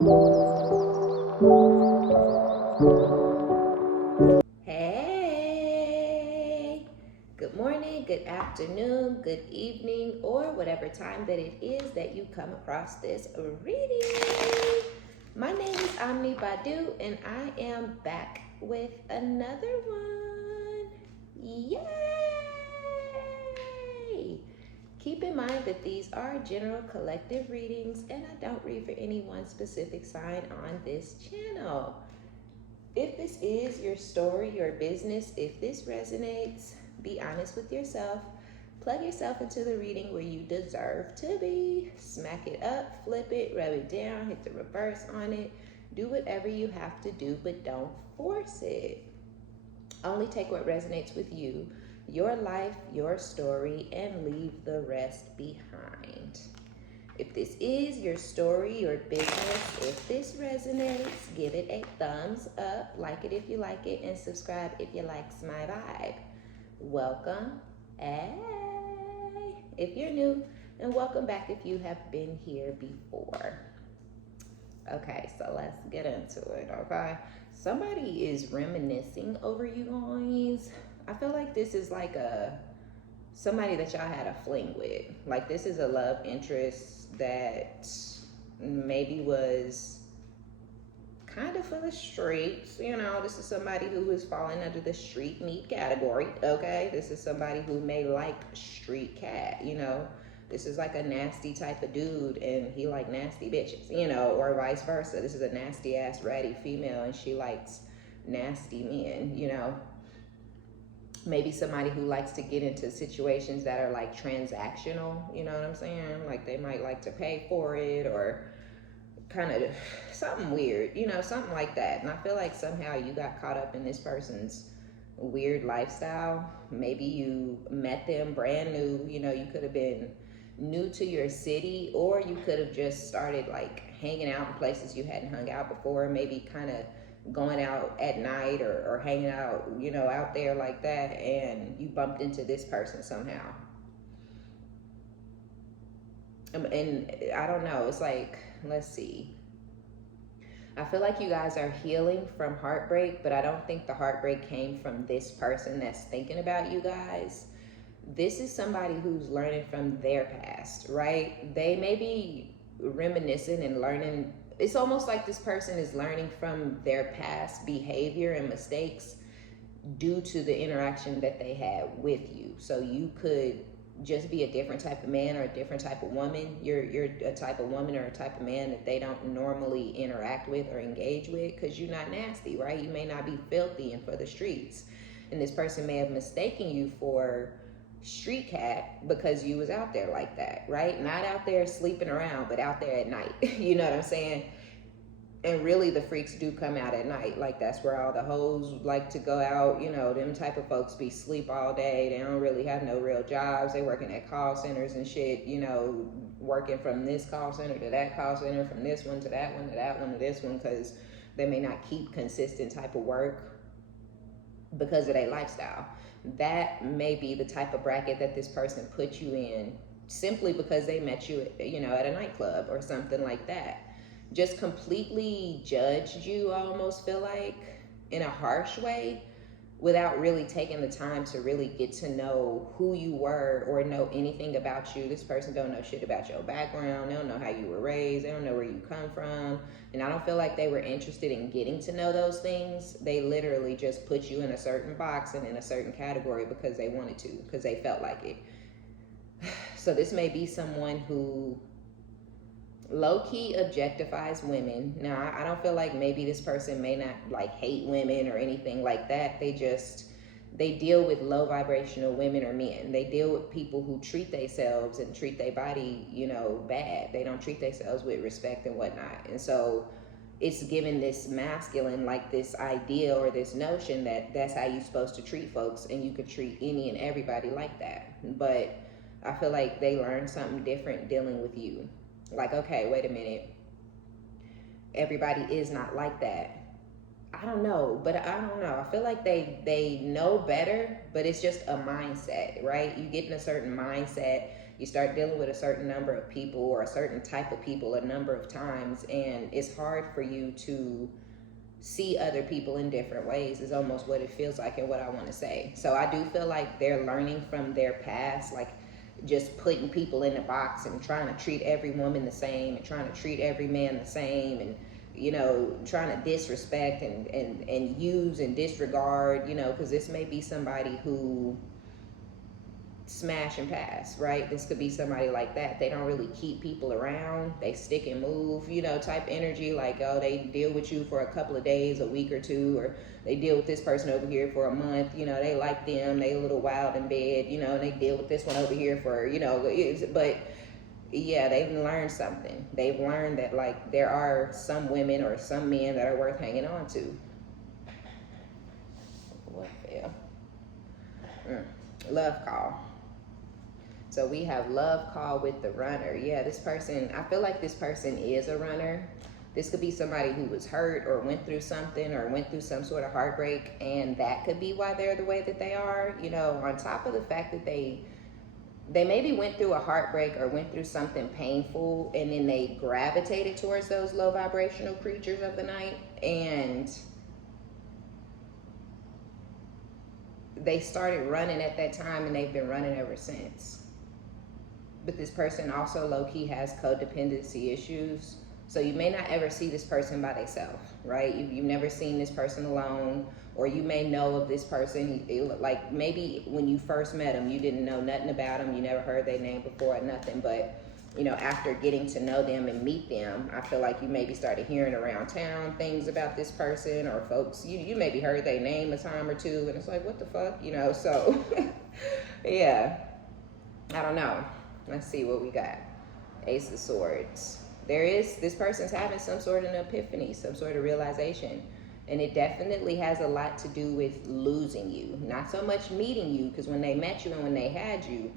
Hey, good morning, good afternoon, good evening, or whatever time that it is that you come across this reading. My name is OmniBadu, and I am back with another one. Yay! Keep in mind that these are general collective readings, and I don't read for any one specific sign on this channel. If this is your story, your business, if this resonates, be honest with yourself. Plug yourself into the reading where you deserve to be. Smack it up, flip it, rub it down, hit the reverse on it. Do whatever you have to do, but don't force it. Only take what resonates with you, your life, your story, and leave the rest behind. If this is your story, your business, if this resonates, give it a thumbs up, like it if you like it, and subscribe if you likes my vibe. Welcome, hey, if you're new, and welcome back if you have been here before. Okay, so let's get into it, okay? Somebody is reminiscing over you guys. I feel like this is like somebody that y'all had a fling with. Like, this is a love interest that maybe was kind of for the streets. You know, this is somebody who is falling under the street meat category, okay? This is somebody who may like street cat, you know? This is like a nasty type of dude and he like nasty bitches, you know, or vice versa. This is a nasty ass ratty female and she likes nasty men, you know? Maybe somebody who likes to get into situations that are like transactional, you know what I'm saying? Like they might like to pay for it or kind of something weird, you know, something like that. And I feel like somehow you got caught up in this person's weird lifestyle. Maybe you met them brand new, you know, you could have been new to your city, or you could have just started like hanging out in places you hadn't hung out before, maybe kind of going out at night or hanging out, you know, out there like that, and you bumped into this person somehow. And I don't know, it's like, let's see. I feel like you guys are healing from heartbreak, but I don't think the heartbreak came from this person that's thinking about you guys. This is somebody who's learning from their past, right? They may be reminiscing and learning. It's almost like this person is learning from their past behavior and mistakes due to the interaction that they had with you. So you could just be a different type of man or a different type of woman. You're a type of woman or a type of man that they don't normally interact with or engage with because you're not nasty, right? You may not be filthy and for the streets. And this person may have mistaken you for street cat because you was out there like that, right? Not out there sleeping around, but out there at night. You know what I'm saying? And really the freaks do come out at night. Like that's where all the hoes like to go out. You know, them type of folks be sleep all day. They don't really have no real jobs. They working at call centers and shit, you know, working from this call center to that call center, from this one to that one to that one to this one, because they may not keep consistent type of work because of their lifestyle. That may be the type of bracket that this person put you in simply because they met you, you know, at a nightclub or something like that. Just completely judged you, I almost feel like, in a harsh way, without really taking the time to really get to know who you were or know anything about you. This person don't know shit about your background. They don't know how you were raised. They don't know where you come from. And I don't feel like they were interested in getting to know those things. They literally just put you in a certain box and in a certain category because they wanted to, because they felt like it. So this may be someone who low-key objectifies women. Now, I don't feel like maybe this person may not like hate women or anything like that. They deal with low vibrational women or men. They deal with people who treat themselves and treat their body, you know, bad. They don't treat themselves with respect and whatnot. And so it's given this masculine, like this idea or this notion that that's how you're supposed to treat folks, and you could treat any and everybody like that. But I feel like they learned something different dealing with you. Like, okay, wait a minute. Everybody is not like that. I don't know, but I don't know. I feel like they know better, but it's just a mindset, right? You get in a certain mindset you start dealing with a certain number of people or a certain type of people a number of times, and it's hard for you to see other people in different ways is almost what it feels like and what I want to say. So I do feel like they're learning from their past, like just putting people in a box and trying to treat every woman the same and trying to treat every man the same, and trying to disrespect and use and disregard, because this may be somebody who smash and pass, right? This could be somebody like that. They don't really keep people around. They stick and move, type energy. Like, oh, they deal with you for a couple of days, a week or two, or they deal with this person over here for a month. They like them. They a little wild in bed, and they deal with this one over here for, but yeah, they've learned something. They've learned that, like, there are some women or some men that are worth hanging on to. What fell? Love call. So we have love call with the runner. Yeah, this person, I feel like this person is a runner. This could be somebody who was hurt or went through something or went through some sort of heartbreak, and that could be why they're the way that they are. On top of the fact that they maybe went through a heartbreak or went through something painful, and then they gravitated towards those low vibrational creatures of the night, and they started running at that time, and they've been running ever since. But this person also low-key has codependency issues. So you may not ever see this person by themselves, right? You've never seen this person alone, or you may know of this person, like maybe when you first met them, you didn't know nothing about them, you never heard their name before or nothing, but after getting to know them and meet them, I feel like you maybe started hearing around town things about this person, or folks, you maybe heard their name a time or two, and it's like, what the fuck, so yeah, I don't know. Let's see what we got. Ace of Swords. This person's having some sort of an epiphany, some sort of realization. And it definitely has a lot to do with losing you. Not so much meeting you, because when they met you and when they had you,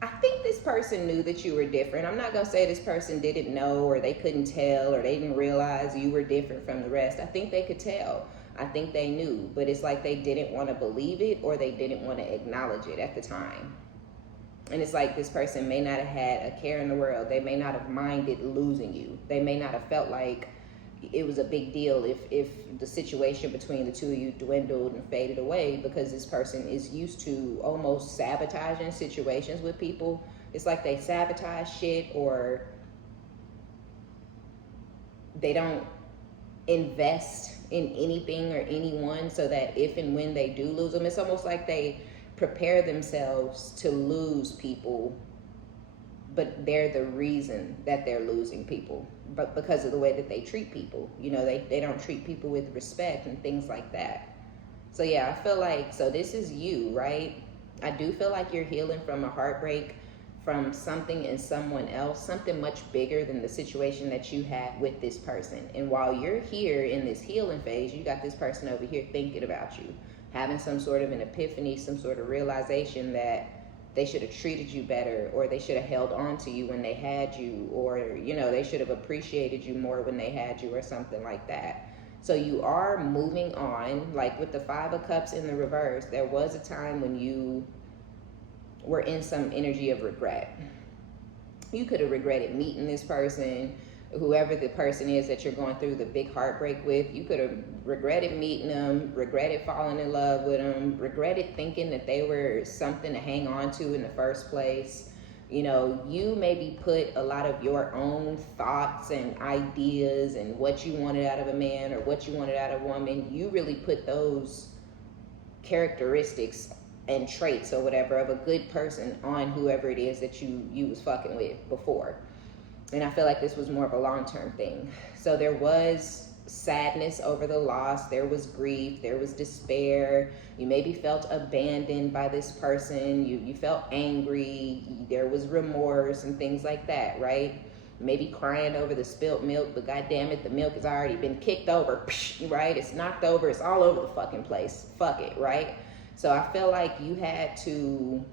I think this person knew that you were different. I'm not going to say this person didn't know, or they couldn't tell, or they didn't realize you were different from the rest. I think they could tell. I think they knew, but it's like they didn't want to believe it, or they didn't want to acknowledge it at the time. And it's like this person may not have had a care in the world. They may not have minded losing you. They may not have felt like it was a big deal if the situation between the two of you dwindled and faded away, because this person is used to almost sabotaging situations with people. It's like they sabotage shit, or they don't invest in anything or anyone, so that if and when they do lose them, it's almost like they prepare themselves to lose people, but they're the reason that they're losing people, but because of the way that they treat people. They don't treat people with respect and things like that. So yeah, I feel like, so this is you, right? I do feel like you're healing from a heartbreak, from something in someone else, something much bigger than the situation that you had with this person. And while you're here in this healing phase, you got this person over here thinking about you, having some sort of an epiphany, some sort of realization that they should have treated you better, or they should have held on to you when they had you, or they should have appreciated you more when they had you, or something like that. So you are moving on. Like with the Five of Cups in the reverse, there was a time when you were in some energy of regret. You could have regretted meeting this person, whoever the person is that you're going through the big heartbreak with. You could have regretted meeting them, regretted falling in love with them, regretted thinking that they were something to hang on to in the first place. You maybe put a lot of your own thoughts and ideas and what you wanted out of a man or what you wanted out of a woman. You really put those characteristics and traits or whatever of a good person on whoever it is that you was fucking with before. And I feel like this was more of a long-term thing. So there was sadness over the loss. There was grief. There was despair. You maybe felt abandoned by this person. You felt angry. There was remorse and things like that, right? Maybe crying over the spilt milk, but goddamn it, the milk has already been kicked over, right? It's knocked over. It's all over the fucking place. Fuck it, right? So I feel like you had to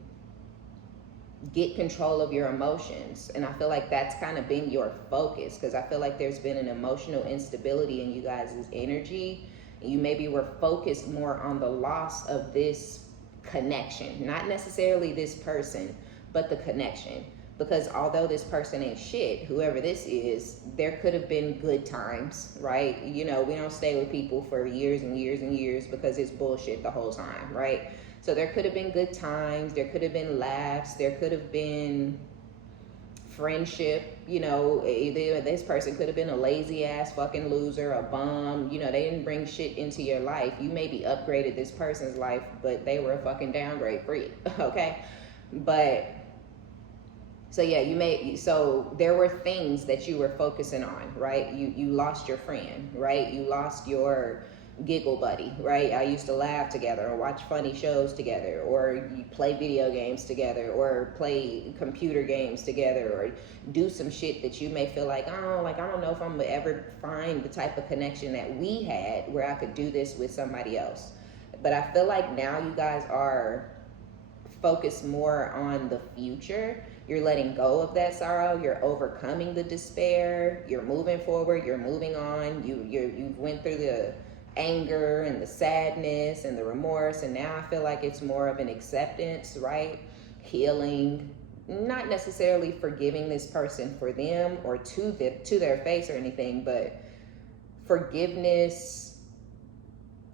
get control of your emotions, and I feel like that's kind of been your focus, because I feel like there's been an emotional instability in you guys' energy. You maybe were focused more on the loss of this connection, not necessarily this person, but the connection. Because although this person ain't shit, whoever this is, there could have been good times, right? You know, we don't stay with people for years and years and years because it's bullshit the whole time, right? So there could have been good times, there could have been laughs, there could have been friendship. You know, either this person could have been a lazy ass fucking loser, a bum. You know, they didn't bring shit into your life. You maybe upgraded this person's life, but they were a fucking downgrade for you. Okay? But so yeah, so there were things that you were focusing on, right? You lost your friend, right? You lost your giggle buddy, right? I used to laugh together or watch funny shows together, or you play video games together, or play computer games together, or do some shit that you may feel like, oh, like I don't know if I'm gonna ever find the type of connection that we had where I could do this with somebody else. But I feel like now you guys are focused more on the future. You're letting go of that sorrow. You're overcoming the despair. You're moving forward. You're moving on. You went through the anger and the sadness and the remorse, and now I feel like it's more of an acceptance, right? Healing, not necessarily forgiving this person for them or to their face or anything, but forgiveness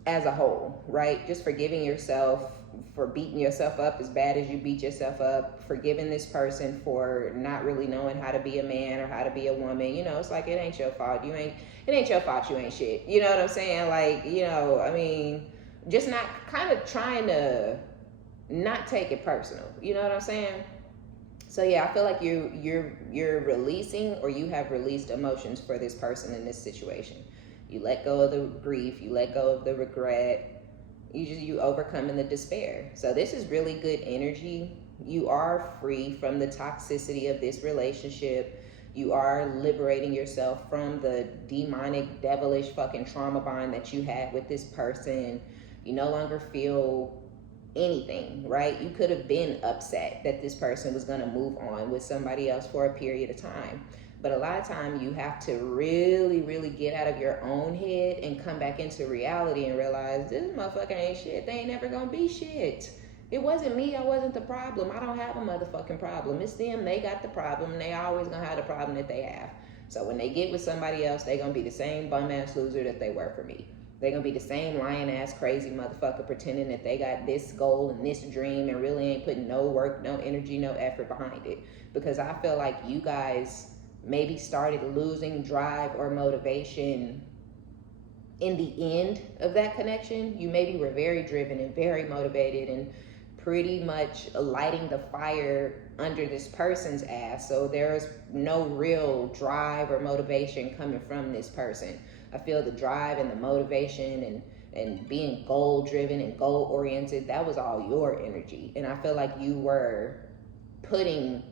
as a whole, right? Just forgiving yourself for beating yourself up as bad as you beat yourself up, forgiving this person for not really knowing how to be a man or how to be a woman. You know, it's like, it ain't your fault. It ain't your fault you ain't shit. You know what I'm saying? Like, you know, I mean, just not kind of trying to not take it personal. You know what I'm saying? So yeah, I feel like you're releasing, or you have released emotions for this person in this situation. You let go of the grief, you let go of the regret, you overcoming the despair. So this is really good energy. You are free from the toxicity of this relationship. You are liberating yourself from the demonic, devilish fucking trauma bond that you had with this person. You no longer feel anything, right? You could have been upset that this person was going to move on with somebody else for a period of time. But a lot of time you have to really, really get out of your own head and come back into reality and realize this motherfucker ain't shit. They ain't never gonna be shit. It wasn't me. I wasn't the problem. I don't have a motherfucking problem. It's them. They got the problem. They always gonna have the problem that they have. So when they get with somebody else, they gonna be the same bum ass loser that they were for me. They gonna be the same lying ass crazy motherfucker pretending that they got this goal and this dream and really ain't putting no work, no energy, no effort behind it. Because I feel like you guys maybe started losing drive or motivation in the end of that connection. You maybe were very driven and very motivated and pretty much lighting the fire under this person's ass. So there's no real drive or motivation coming from this person. I feel the drive and the motivation and being goal driven and goal oriented, that was all your energy. And I feel like you were putting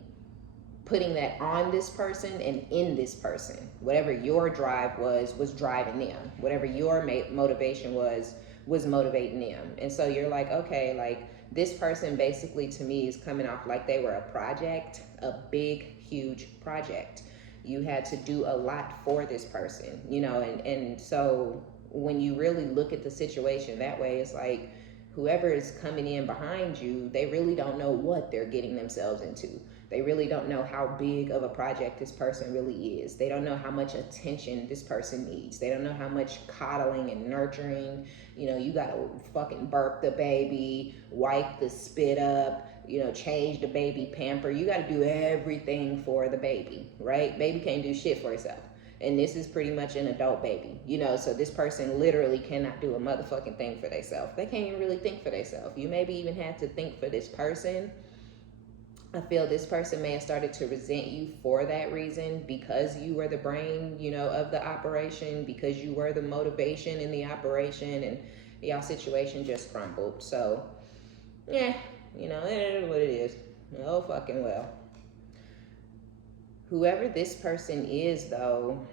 that on this person and in this person. Whatever your drive was driving them. Whatever your motivation was motivating them. And so you're like, okay, like this person basically to me is coming off like they were a project, a big, huge project. You had to do a lot for this person, you know, and so when you really look at the situation that way, it's like whoever is coming in behind you, they really don't know what they're getting themselves into. They really don't know how big of a project this person really is. They don't know how much attention this person needs. They don't know how much coddling and nurturing. You know, you gotta fucking burp the baby, wipe the spit up, you know, change the baby pamper. You gotta do everything for the baby, right? Baby can't do shit for itself. And this is pretty much an adult baby, you know, so this person literally cannot do a motherfucking thing for themselves. They can't even really think for themselves. You maybe even had to think for this person. I feel this person may have started to resent you for that reason, because you were the brain, you know, of the operation, because you were the motivation in the operation, and y'all situation just crumbled. So, yeah, you know, it is what it is. Oh, fucking well. Whoever this person is, though,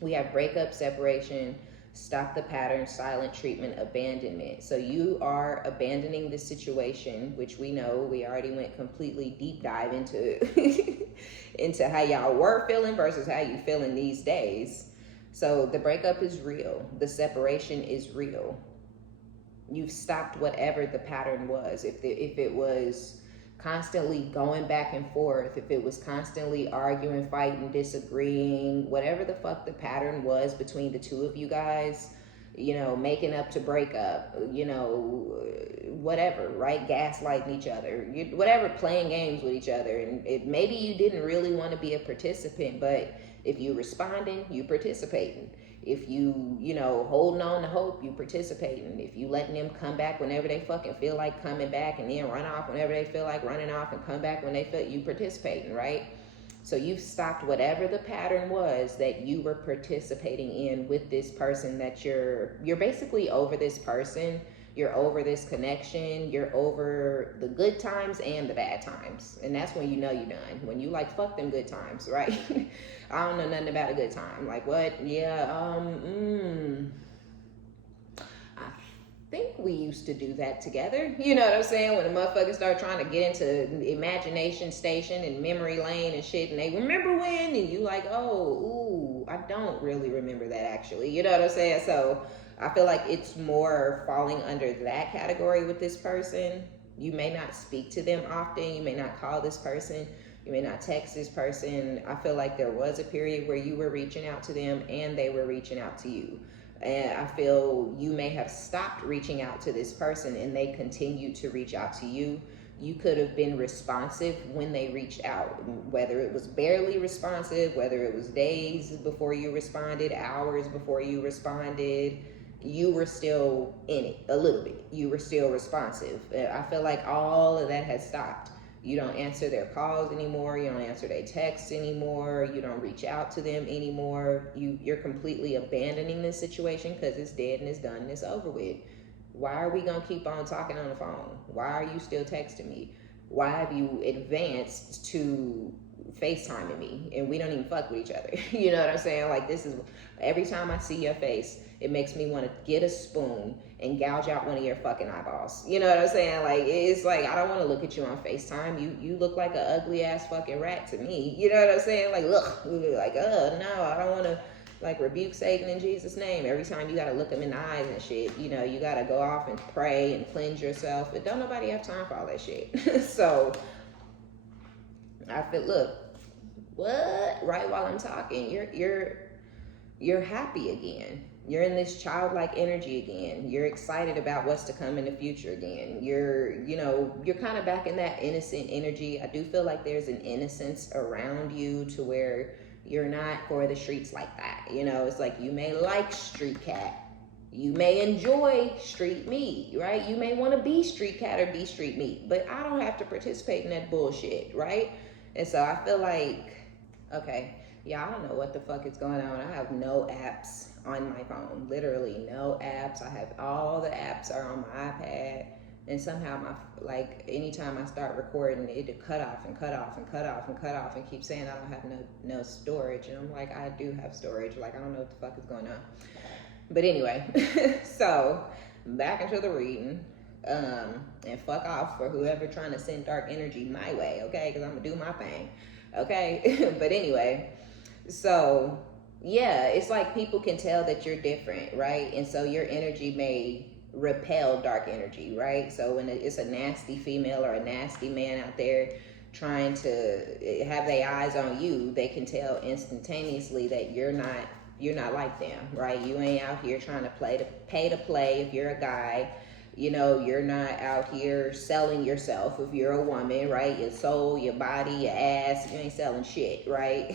we have breakup, separation, stop the pattern, silent treatment, abandonment. So you are abandoning the situation, which we know we already went completely deep dive into into how y'all were feeling versus how you feeling these days. So the breakup is real. The separation is real. You've stopped whatever the pattern was. If it was constantly going back and forth, if it was constantly arguing, fighting, disagreeing, whatever the fuck the pattern was between the two of you guys, you know, making up to break up, you know, whatever, right? Gaslighting each other, whatever, playing games with each other. And maybe you didn't really want to be a participant, but if you responding, you participating. If you know, holding on to hope, you participating. If you letting them come back whenever they fucking feel like coming back, and then run off whenever they feel like running off, and come back when they feel, you participating, right? So you've stopped whatever the pattern was that you were participating in with this person, that you're basically over this person. You're over this connection. You're over the good times and the bad times. And that's when you know you're done. When you like, fuck them good times, right? I don't know nothing about a good time. Like, what? Yeah, I think we used to do that together. You know what I'm saying? When the motherfuckers start trying to get into imagination station and memory lane and shit, and they remember when, and you like, oh, ooh, I don't really remember that actually. You know what I'm saying? So I feel like it's more falling under that category with this person. You may not speak to them often. You may not call this person. You may not text this person. I feel like there was a period where you were reaching out to them and they were reaching out to you. And I feel you may have stopped reaching out to this person and they continue to reach out to you. You could have been responsive when they reached out, whether it was barely responsive, whether it was days before you responded, hours before you responded. You were still in it a little bit. You were still responsive. I feel like all of that has stopped. You don't answer their calls anymore. You don't answer their texts anymore. You don't reach out to them anymore. You're completely abandoning this situation because it's dead and it's done and it's over with. Why are we going to keep on talking on the phone? Why are you still texting me? Why have you advanced to FaceTiming me and we don't even fuck with each other? You know what I'm saying? Like, this is, every time I see your face, it makes me want to get a spoon and gouge out one of your fucking eyeballs. You know what I'm saying? Like, it's like, I don't want to look at you on FaceTime. You look like an ugly ass fucking rat to me. You know what I'm saying? Like, look, like, no, I don't want to, like, rebuke Satan in Jesus' name. Every time you got to look him in the eyes and shit. You know, you got to go off and pray and cleanse yourself. But don't nobody have time for all that shit. So, I feel, look, what? Right while I'm talking, you're happy again. You're in this childlike energy again. You're excited about what's to come in the future again. You're kind of back in that innocent energy. I do feel like there's an innocence around you to where you're not for the streets like that. You know, it's like you may like street cat. You may enjoy street meat, right? You may want to be street cat or be street meat, but I don't have to participate in that bullshit, right? And so I feel like, okay, yeah, I don't know what the fuck is going on. I have no apps on my phone, literally no apps. I have all the apps are on my iPad, and somehow like anytime I start recording, it cut off and cut off and cut off and cut off and keep saying I don't have no storage, and I'm like, I do have storage. Like, I don't know what the fuck is going on. But anyway, so back into the reading. And fuck off for whoever trying to send dark energy my way, okay? Because I'm gonna do my thing, okay? But anyway, so yeah, it's like people can tell that you're different, right? And so your energy may repel dark energy, right? So when it's a nasty female or a nasty man out there trying to have their eyes on you, they can tell instantaneously that you're not like them, right? You ain't out here trying to pay to play if you're a guy. You know, you're not out here selling yourself if you're a woman, right? Your soul, your body, your ass, you ain't selling shit, right?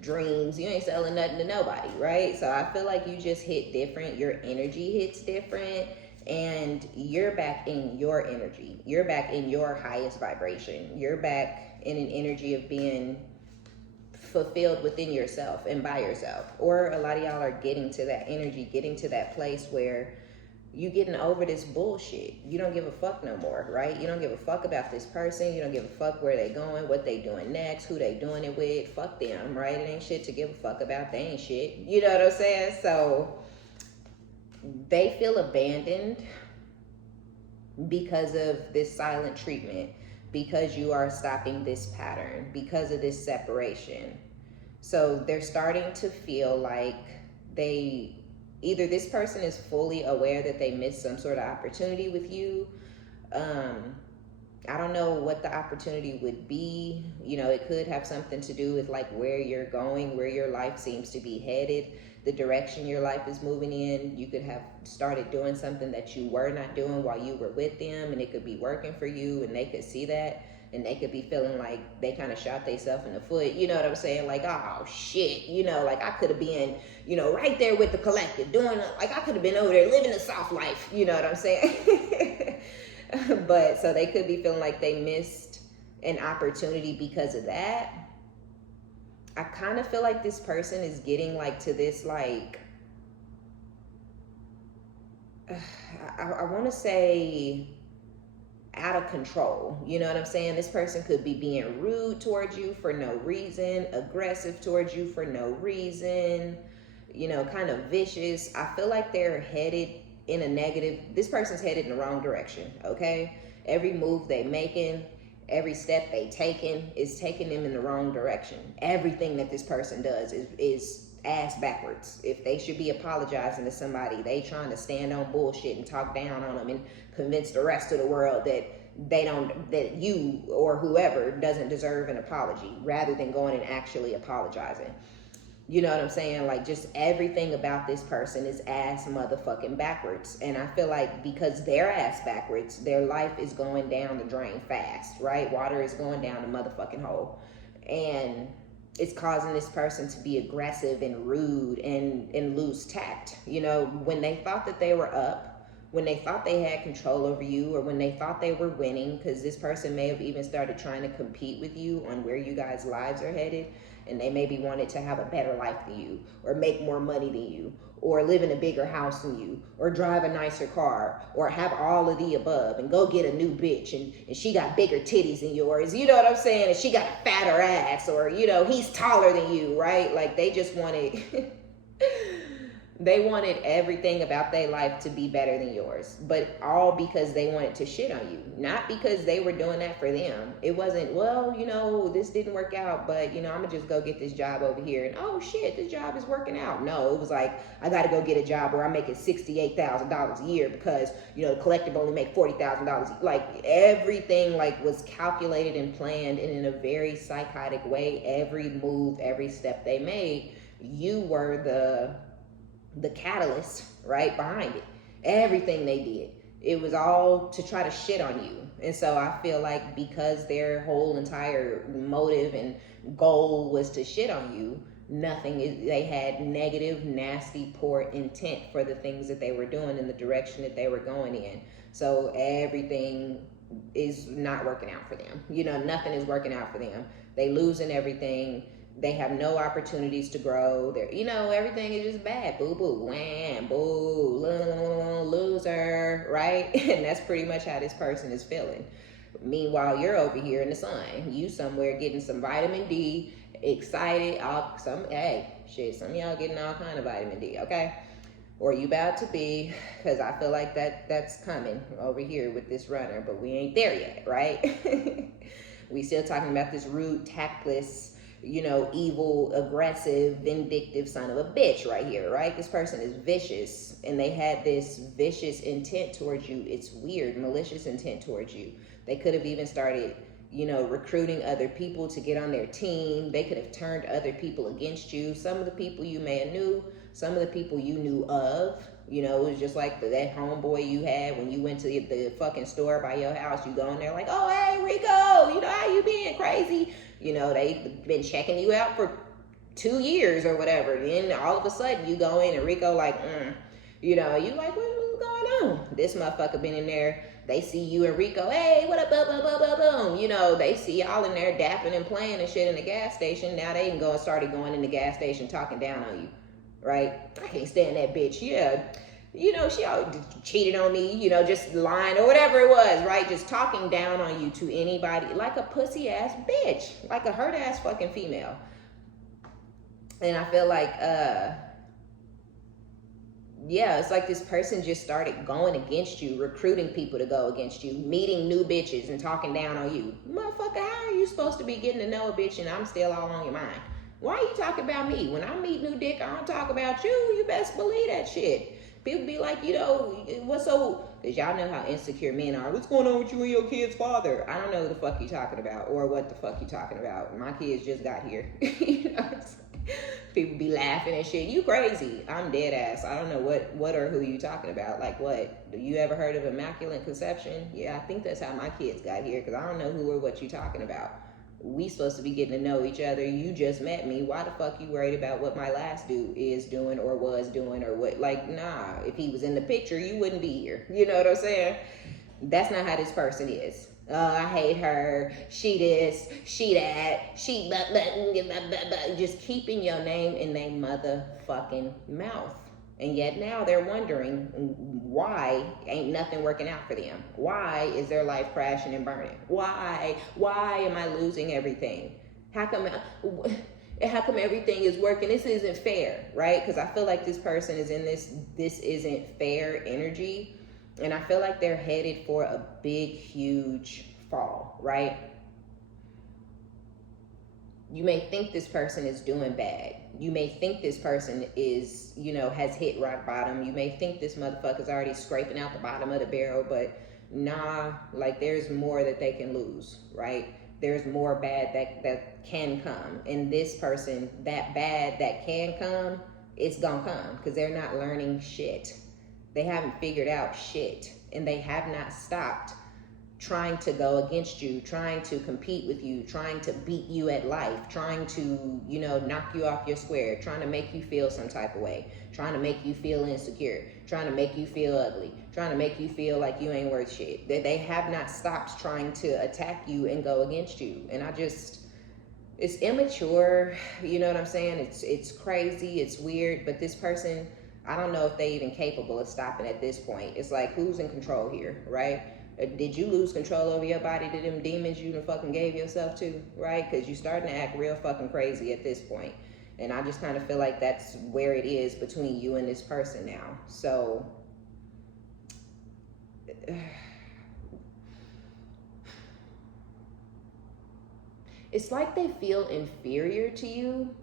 Dreams, you ain't selling nothing to nobody, right? So I feel like you just hit different. Your energy hits different, and you're back in your energy. You're back in your highest vibration. You're back in an energy of being fulfilled within yourself and by yourself. Or a lot of y'all are getting to that energy, getting to that place where you getting over this bullshit. You don't give a fuck no more, right? You don't give a fuck about this person. You don't give a fuck where they going, what they doing next, who they doing it with. Fuck them, right? It ain't shit to give a fuck about. They ain't shit. You know what I'm saying? So they feel abandoned because of this silent treatment, because you are stopping this pattern, because of this separation. So they're starting to feel like they either this person is fully aware that they missed some sort of opportunity with you. I don't know what the opportunity would be. You know, it could have something to do with like where you're going, where your life seems to be headed, the direction your life is moving in. You could have started doing something that you were not doing while you were with them, and it could be working for you, and they could see that, and they could be feeling like they kind of shot themselves in the foot. You know what I'm saying? Like, oh shit, you know, like I could have been, you know, right there with the collective doing, like I could have been over there living the soft life. You know what I'm saying? But so they could be feeling like they missed an opportunity because of that. I kind of feel like this person is getting like to this like, I want to say out of control. You know what I'm saying? This person could be being rude towards you for no reason, aggressive towards you for no reason, you know, kind of vicious. I feel like they're headed in a negative, this person's headed in the wrong direction, okay? Every move they making, every step they taking is taking them in the wrong direction. Everything that this person does is ass backwards. If they should be apologizing to somebody, they trying to stand on bullshit and talk down on them and convince the rest of the world that they don't, that you or whoever doesn't deserve an apology, rather than going and actually apologizing. You know what I'm saying? Like, just everything about this person is ass motherfucking backwards. And I feel like because they're ass backwards, their life is going down the drain fast, right? Water is going down the motherfucking hole. And it's causing this person to be aggressive and rude and lose tact. You know, when they thought that they were up, when they thought they had control over you, or when they thought they were winning, because this person may have even started trying to compete with you on where you guys' lives are headed. And they maybe wanted to have a better life than you, or make more money than you, or live in a bigger house than you, or drive a nicer car, or have all of the above, and go get a new bitch, and she got bigger titties than yours, you know what I'm saying? And she got a fatter ass, or, you know, he's taller than you, right? Like, they just wanted, they wanted everything about their life to be better than yours, but all because they wanted to shit on you, not because they were doing that for them. It wasn't, well, you know, this didn't work out, but, you know, I'm gonna just go get this job over here, and oh shit, this job is working out. No, it was like, I gotta go get a job where I'm making $68,000 a year because, you know, the collective only make $40,000. Like, everything like was calculated and planned, and in a very psychotic way. Every move, every step they made, you were the catalyst right behind it. Everything they did, it was all to try to shit on you. And so I feel like because their whole entire motive and goal was to shit on you, they had negative, nasty, poor intent for the things that they were doing in the direction that they were going in. So everything is not working out for them. You know, nothing is working out for them. They losing everything. They have no opportunities to grow. They're, you know, everything is just bad. Boo, boo, wham, boo, loser, right? And that's pretty much how this person is feeling. Meanwhile, you're over here in the sun. You somewhere getting some vitamin D, excited. Some of y'all getting all kind of vitamin D, okay? Or you about to be, because I feel like that's coming over here with this runner, but we ain't there yet, right? We still talking about this rude, tactless, you know, evil, aggressive, vindictive son of a bitch right here, right? This person is vicious, and they had this vicious intent towards you. It's weird, malicious intent towards you. They could have even started, you know, recruiting other people to get on their team. They could have turned other people against you. Some of the people you may have knew, some of the people you knew of. You know, it was just like that homeboy you had when you went to the fucking store by your house. You go in there like, oh, hey, Rico, you know, how you been? Crazy. You know, they've been checking you out for 2 years or whatever. Then all of a sudden you go in and Rico like, you know, you like, what's going on? This motherfucker been in there. They see you and Rico, hey, what up, boom. You know, they see y'all in there dapping and playing and shit in the gas station. Now they can go and started going in the gas station talking down on you, right? I can't stand that bitch. Yeah. You know, she always cheated on me, you know, just lying or whatever it was, right? Just talking down on you to anybody like a pussy ass bitch, like a hurt ass fucking female. And I feel like, yeah, it's like this person just started going against you, recruiting people to go against you, meeting new bitches and talking down on you. Motherfucker, how are you supposed to be getting to know a bitch and I'm still all on your mind? Why are you talking about me? When I meet new dick, I don't talk about you. You best believe that shit. People be like, you know, what's so, because y'all know how insecure men are. What's going on with you and your kid's father? I don't know who the fuck you talking about or what the fuck you talking about. My kids just got here. You know, people be laughing and shit. You crazy. I'm dead ass. I don't know what or who you talking about. Like what? Do you ever heard of immaculate conception? Yeah, I think that's how my kids got here, because I don't know who or what you talking about. We supposed to be getting to know each other. You just met me. Why the fuck you worried about what my last dude is doing or was doing or what? Like, nah, if he was in the picture, you wouldn't be here. You know what I'm saying? That's not how this person is. I hate her. She this, she that, she just keeping your name in their motherfucking mouth. And yet now they're wondering why ain't nothing working out for them. Why is their life crashing and burning? Why am I losing everything? How come everything is working? This isn't fair, right? Because I feel like this person is in this isn't fair energy. And I feel like they're headed for a big, huge fall, right? You may think this person is doing bad. You may think this person is, you know, has hit rock bottom. You may think this motherfucker's already scraping out the bottom of the barrel, but nah, like there's more that they can lose, right? There's more bad that can come. And this person, that bad that can come, it's gonna come because they're not learning shit. They haven't figured out shit, and they have not stopped trying to go against you, trying to compete with you, trying to beat you at life, trying to, you know, knock you off your square, trying to make you feel some type of way, trying to make you feel insecure, trying to make you feel ugly, trying to make you feel like you ain't worth shit. They have not stopped trying to attack you and go against you. And it's immature, you know what I'm saying? It's crazy, it's weird, but this person, I don't know if they even capable of stopping at this point. It's like, who's in control here, right? Did you lose control over your body to them demons you done fucking gave yourself to, right? Because you're starting to act real fucking crazy at this point. And I just kind of feel like that's where it is between you and this person now. So it's like they feel inferior to you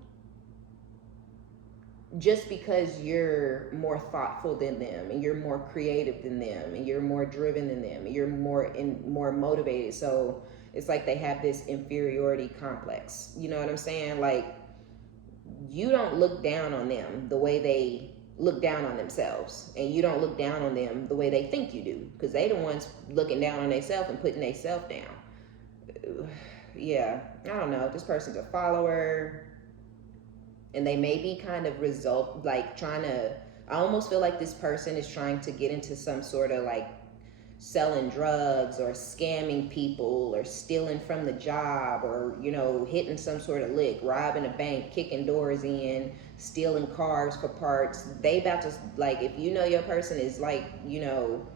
just because you're more thoughtful than them, and you're more creative than them, and you're more driven than them, and you're more motivated. So it's like they have this inferiority complex. You know what I'm saying? Like, you don't look down on them the way they look down on themselves, and you don't look down on them the way they think you do, because they the ones looking down on themselves and putting themselves down. Yeah, I don't know. This person's a follower, and they may be kind of I almost feel like this person is trying to get into some sort of like selling drugs or scamming people or stealing from the job, or, you know, hitting some sort of lick, robbing a bank, kicking doors in, stealing cars for parts. They about to, like, if you know your person is like, you know,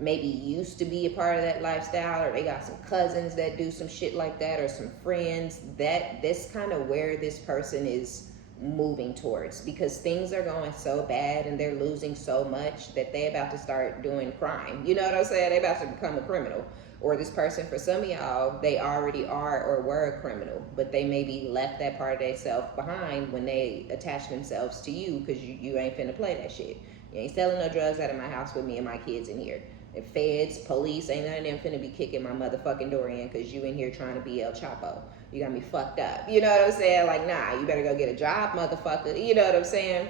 maybe used to be a part of that lifestyle, or they got some cousins that do some shit like that, or some friends, that's kind of where this person is moving towards, because things are going so bad and they're losing so much that they about to start doing crime. You know what I'm saying? They about to become a criminal. Or this person, for some of y'all, they already are or were a criminal, but they maybe left that part of themselves behind when they attached themselves to you, because you ain't finna play that shit. You ain't selling no drugs out of my house with me and my kids in here. And feds, police, ain't none of them finna be kicking my motherfucking door in because you in here trying to be El Chapo. You got me fucked up. You know what I'm saying? Like, nah, you better go get a job, motherfucker. You know what I'm saying?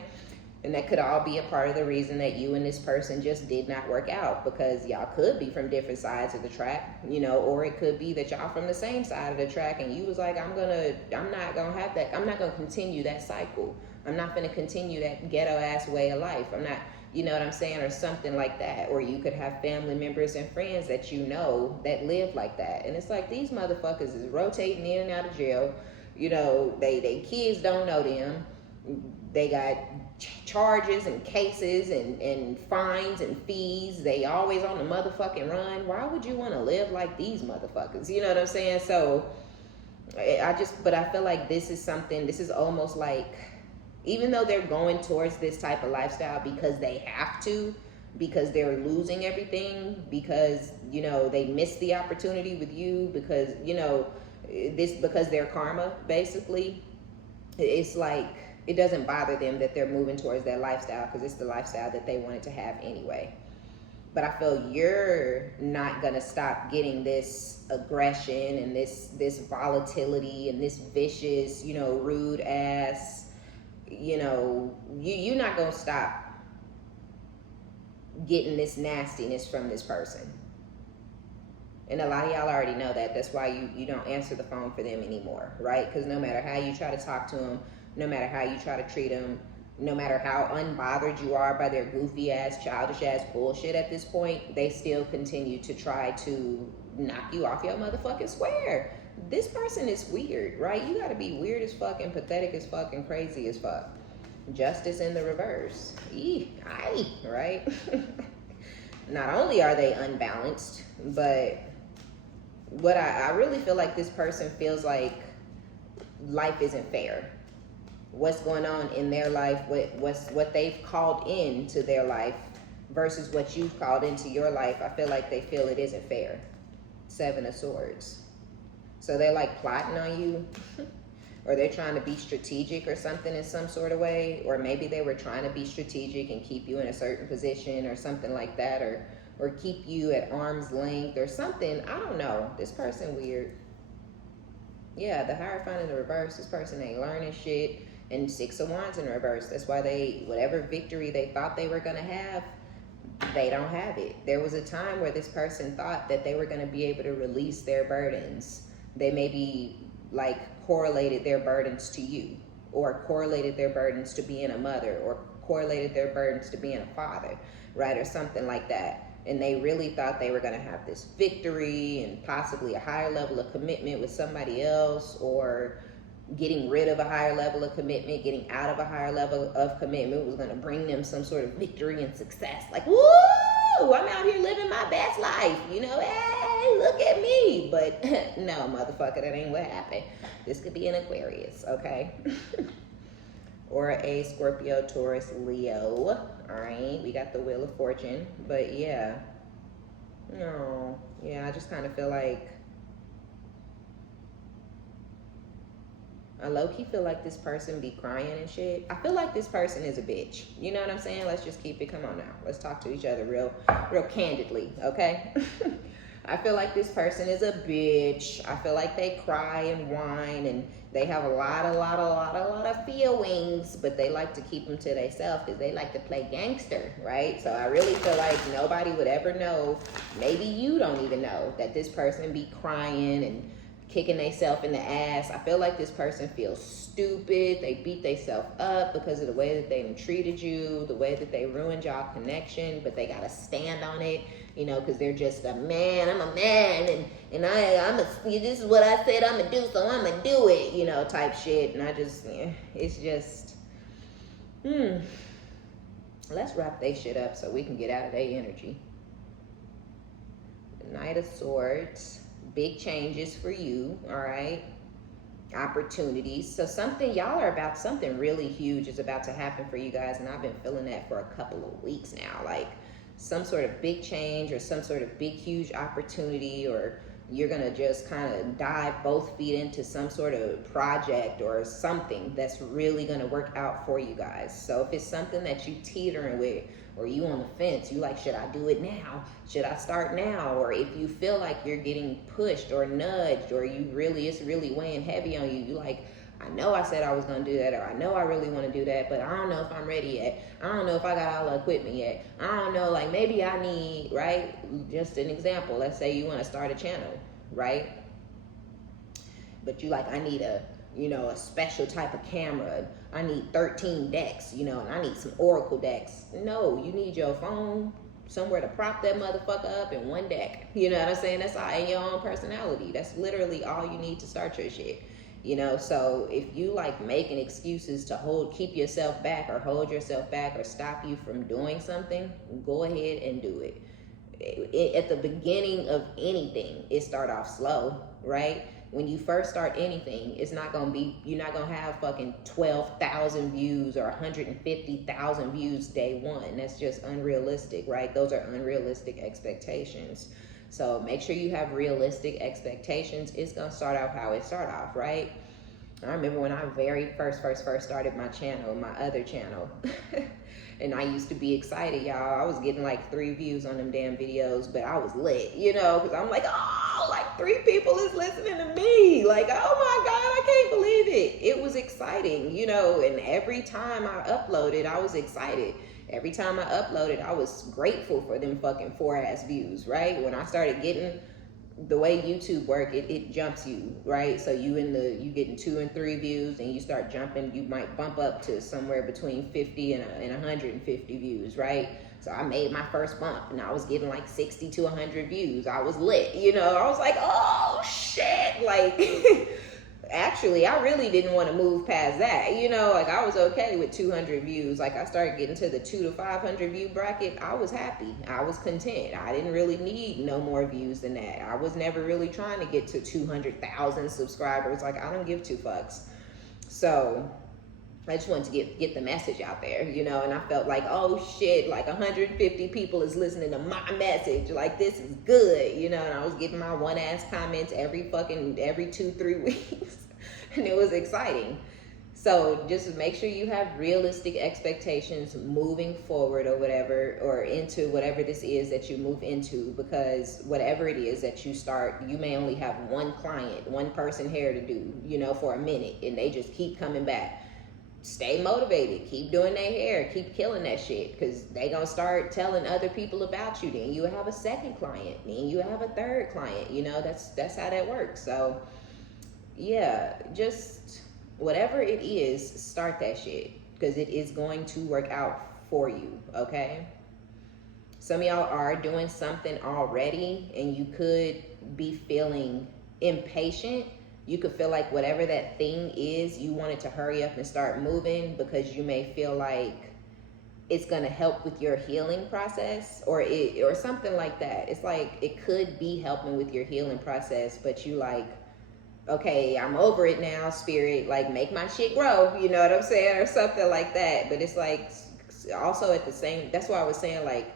And that could all be a part of the reason that you and this person just did not work out, because y'all could be from different sides of the track, you know, or it could be that y'all from the same side of the track and you was like, I'm not gonna have that. I'm not gonna continue that cycle. I'm not gonna continue that ghetto ass way of life. I'm not, you know what I'm saying? Or something like that. Or you could have family members and friends that you know that live like that. And it's like, these motherfuckers is rotating in and out of jail. You know, they kids don't know them. They got charges and cases and fines and fees. They always on the motherfucking run. Why would you want to live like these motherfuckers? You know what I'm saying? So but I feel like this is almost like, even though they're going towards this type of lifestyle because they have to, because they're losing everything, because, you know, they missed the opportunity with you, because, you know, because they're karma, basically. it's like, it doesn't bother them that they're moving towards that lifestyle because it's the lifestyle that they wanted to have anyway. But I feel you're not gonna stop getting this aggression and this volatility and this vicious, you know, rude ass, you know, you're not gonna stop getting this nastiness from this person. And a lot of y'all already know that. That's why you don't answer the phone for them anymore, right? Because no matter how you try to talk to them, no matter how you try to treat them, no matter how unbothered you are by their goofy ass, childish ass bullshit at this point, they still continue to try to knock you off your motherfucking square. This person is weird, right? You gotta be weird as fuck and pathetic as fuck and crazy as fuck. Justice in the reverse. Aye, right? Not only are they unbalanced, but what I really feel like this person feels like life isn't fair. What's going on in their life, what they've called into their life versus what you've called into your life, I feel like they feel it isn't fair. 7 of Swords. So they're like plotting on you, or they're trying to be strategic or something in some sort of way, or maybe they were trying to be strategic and keep you in a certain position or something like that, or keep you at arm's length or something. I don't know. This person weird. Yeah, the Hierophant in the reverse. This person ain't learning shit. And 6 of Wands in reverse. That's why they, whatever victory they thought they were going to have, they don't have it. There was a time where this person thought that they were going to be able to release their burdens. They maybe like correlated their burdens to you, or correlated their burdens to being a mother, or correlated their burdens to being a father, right? Or something like that. And they really thought they were going to have this victory and possibly a higher level of commitment with somebody else, or getting rid of a higher level of commitment, getting out of a higher level of commitment was going to bring them some sort of victory and success. Like, woo, I'm out here living my best life, you know, hey, look at me. But no, motherfucker, that ain't what happened. This could be an Aquarius, okay? Or a Scorpio, Taurus, Leo. All right, we got the Wheel of Fortune. But yeah, no, yeah, I just kind of feel like I low-key feel like this person be crying and shit. I feel like this person is a bitch. You know what I'm saying? Let's just keep it. Come on now. Let's talk to each other real candidly, okay? I feel like this person is a bitch. I feel like they cry and whine and they have a lot of feelings, but they like to keep them to themselves because they like to play gangster, right? So I really feel like nobody would ever know, maybe you don't even know, that this person be crying and kicking themselves in the ass. I feel like this person feels stupid. They beat themselves up because of the way that they treated you, the way that they ruined y'all connection, but they gotta stand on it, you know, because they're just a man. I'm a man, and this is what I said I'm gonna do, so I'm gonna do it, you know, type shit. And I just, it's just, let's wrap they shit up so we can get out of their energy. The Knight of Swords. Big changes for you, all right? Opportunities. So something, y'all are about, something really huge is about to happen for you guys, and I've been feeling that for a couple of weeks now. Like some sort of big change or some sort of big, huge opportunity, or you're gonna just kind of dive both feet into some sort of project or something that's really gonna work out for you guys. So if it's something that you teetering with, or you on the fence, you like, should I do it now? Should I start now? Or if you feel like you're getting pushed or nudged, or it's really weighing heavy on you, you like, I know I said I was gonna do that, or I know I really wanna do that, but I don't know if I'm ready yet. I don't know if I got all the equipment yet. I don't know, like maybe I need, right? Just an example, let's say you wanna start a channel, right? But you like, I need a special type of camera. I need 13 decks, and I need some Oracle decks. No, you need your phone, somewhere to prop that motherfucker up, in one deck. You know what I'm saying? That's all in your own personality. That's literally all you need to start your shit. So if you like making excuses to keep yourself back, or hold yourself back, or stop you from doing something, go ahead and do it. At the beginning of anything, it start off slow, right? When you first start anything, you're not gonna have fucking 12,000 views or 150,000 views day one. That's just unrealistic, right? Those are unrealistic expectations. So make sure you have realistic expectations. It's gonna start out how it start off, right? I remember when I very first started my channel, my other channel. And I used to be excited, y'all. I was getting like 3 views on them damn videos, but I was lit, you know, because I'm like, oh, like 3 people is listening to me. Like, oh my God, I can't believe it. It was exciting, you know, and every time I uploaded, I was excited. Every time I uploaded, I was grateful for them fucking 4-ass views, right? When I started getting the way YouTube work, it jumps you, right? So you getting 2 and 3 views, and you start jumping, you might bump up to somewhere between 50 and 150 views, right? So I made my first bump, and I was getting like 60 to 100 views. I was lit, you know. I was like, oh shit, like actually, I really didn't want to move past that, you know. Like, I was okay with 200 views. Like, I started getting to the 200 to 500 view bracket. I was happy. I was content. I didn't really need no more views than that. I was never really trying to get to 200,000 subscribers. Like, I don't give 2 fucks. So I just wanted to get the message out there, you know. And I felt like, oh shit, like 150 people is listening to my message. Like, this is good, you know. And I was getting my 1-ass comments every 2-3 weeks. And it was exciting. So just make sure you have realistic expectations moving forward, or whatever, or into whatever this is that you move into, because whatever it is that you start, you may only have one client, one person hair to do, you know, for a minute, and they just keep coming back. Stay motivated, keep doing their hair, keep killing that shit, because they gonna start telling other people about you. Then you have a second client, then you have a third client, you know. That's how that works. So yeah, just whatever it is, start that shit, because it is going to work out for you, okay? Some of y'all are doing something already, and you could be feeling impatient. You could feel like whatever that thing is, you want it to hurry up and start moving, because you may feel like it's going to help with your healing process, or something like that. It's like it could be helping with your healing process, but you like, okay, I'm over it now, spirit, like make my shit grow, you know what I'm saying, or something like that. But it's like, also at the same, that's why I was saying, like,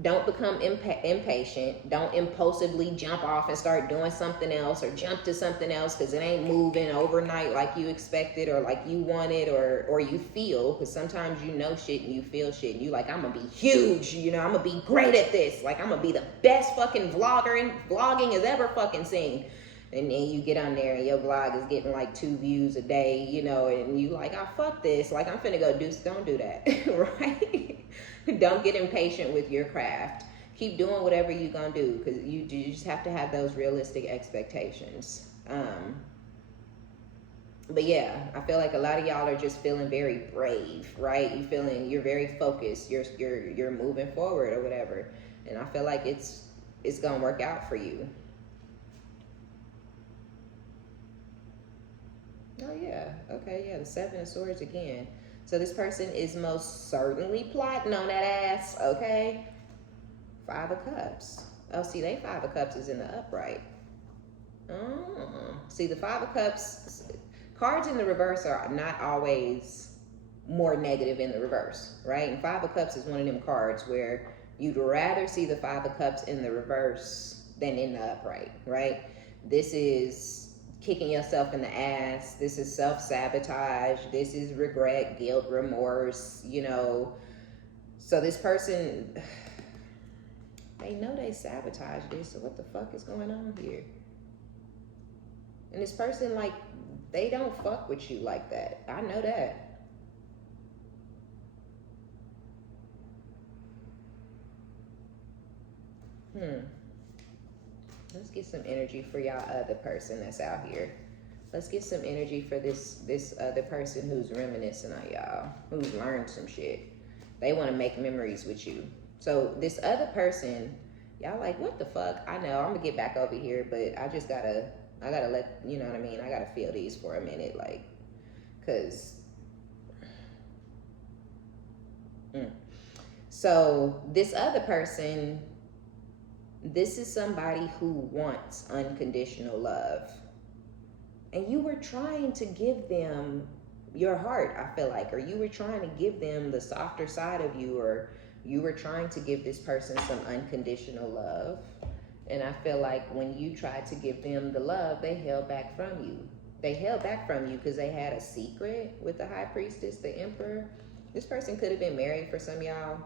don't become impatient. Don't impulsively jump off and start doing something else, or jump to something else because it ain't moving overnight like you expected, or like you wanted, or you feel, because sometimes you know shit and you feel shit and you like, I'm gonna be huge, you know, I'm gonna be great at this, like I'm gonna be the best fucking vlogging has ever fucking seen. And then you get on there and your vlog is getting like 2 views a day, you know, and you like, oh, fuck this. Like, I'm finna go don't do that, right? Don't get impatient with your craft. Keep doing whatever you're gonna do, because you just have to have those realistic expectations. But yeah, I feel like a lot of y'all are just feeling very brave, right? You're very focused. You're moving forward or whatever. And I feel like it's gonna work out for you. Oh yeah, okay, yeah, the 7 of Swords again. So this person is most certainly plotting on that ass, okay? 5 of Cups. Oh, see, 5 of Cups is in the upright. Oh, see, the 5 of Cups, cards in the reverse are not always more negative in the reverse, right? And 5 of Cups is one of them cards where you'd rather see the 5 of Cups in the reverse than in the upright, right? This is kicking yourself in the ass. This is self-sabotage. This is regret, guilt, remorse, you know. So this person, they know they sabotaged this, so what the fuck is going on here? And this person, like, they don't fuck with you like that. I know that. Let's get some energy for y'all other person that's out here. Let's get some energy for this other person who's reminiscing on y'all, who's learned some shit. They want to make memories with you. So this other person, y'all like, what the fuck? I know, I'm gonna get back over here, but I gotta let, you know what I mean? I gotta feel these for a minute, like, cause. So this other person, this is somebody who wants unconditional love. And you were trying to give them your heart, I feel like, or you were trying to give them the softer side of you, or you were trying to give this person some unconditional love. And I feel like when you tried to give them the love, they held back from you. They held back from you because they had a secret with the high priestess, the emperor. This person could have been married for some of y'all,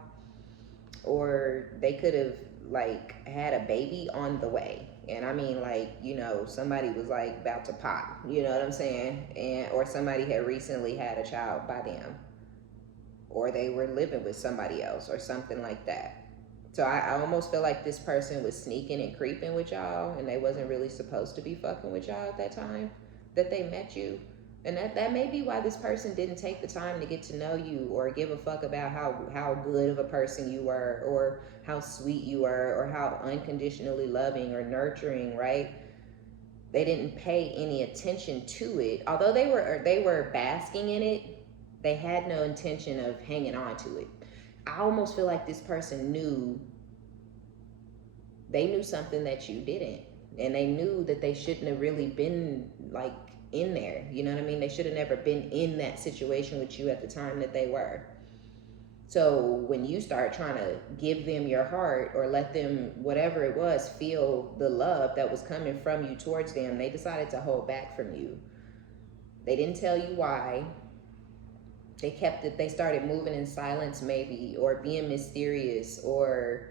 or they could have like had a baby on the way. And I mean, like, you know, somebody was like about to pop, you know what I'm saying? And or somebody had recently had a child by them, or they were living with somebody else or something like that. So I almost feel like this person was sneaking and creeping with y'all, and they wasn't really supposed to be fucking with y'all at that time that they met you. And that may be why this person didn't take the time to get to know you or give a fuck about how good of a person you were, or how sweet you were, or how unconditionally loving or nurturing, right? They didn't pay any attention to it. Although they were basking in it, they had no intention of hanging on to it. I almost feel like this person knew something that you didn't. And they knew that they shouldn't have really been like in there. You know what I mean? They should have never been in that situation with you at the time that they were. So when you start trying to give them your heart or let them, whatever it was, feel the love that was coming from you towards them, they decided to hold back from you. They didn't tell you why. They kept it, they started moving in silence maybe, or being mysterious, or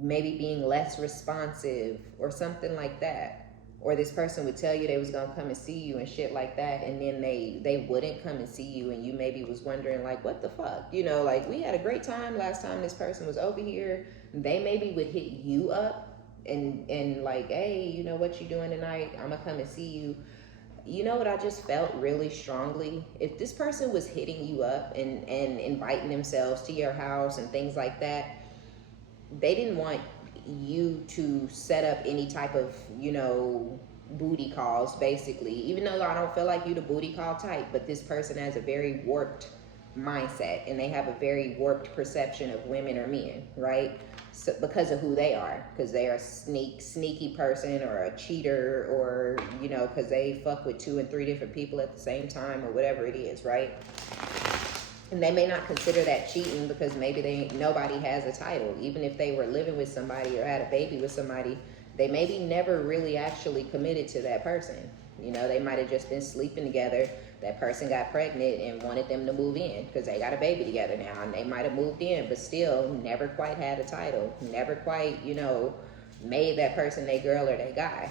maybe being less responsive or something like that. Or this person would tell you they was gonna come and see you and shit like that, and then they wouldn't come and see you, and you maybe was wondering like, what the fuck? You know, like, we had a great time last time this person was over here. They maybe would hit you up and like, hey, you know what you doing tonight? I'm gonna come and see you. You know what I just felt really strongly? If this person was hitting you up and inviting themselves to your house and things like that, they didn't want you to set up any type of, you know, booty calls, basically. Even though I don't feel like you the booty call type, but this person has a very warped mindset, and they have a very warped perception of women or men, right? So, because of who they are, because they are a sneaky person, or a cheater, or, you know, because they fuck with 2 and 3 different people at the same time, or whatever it is, right? And they may not consider that cheating because maybe nobody has a title. Even if they were living with somebody or had a baby with somebody, they maybe never really actually committed to that person. You know, they might have just been sleeping together. That person got pregnant and wanted them to move in because they got a baby together now, and they might have moved in, but still never quite had a title, never quite, you know, made that person their girl or their guy.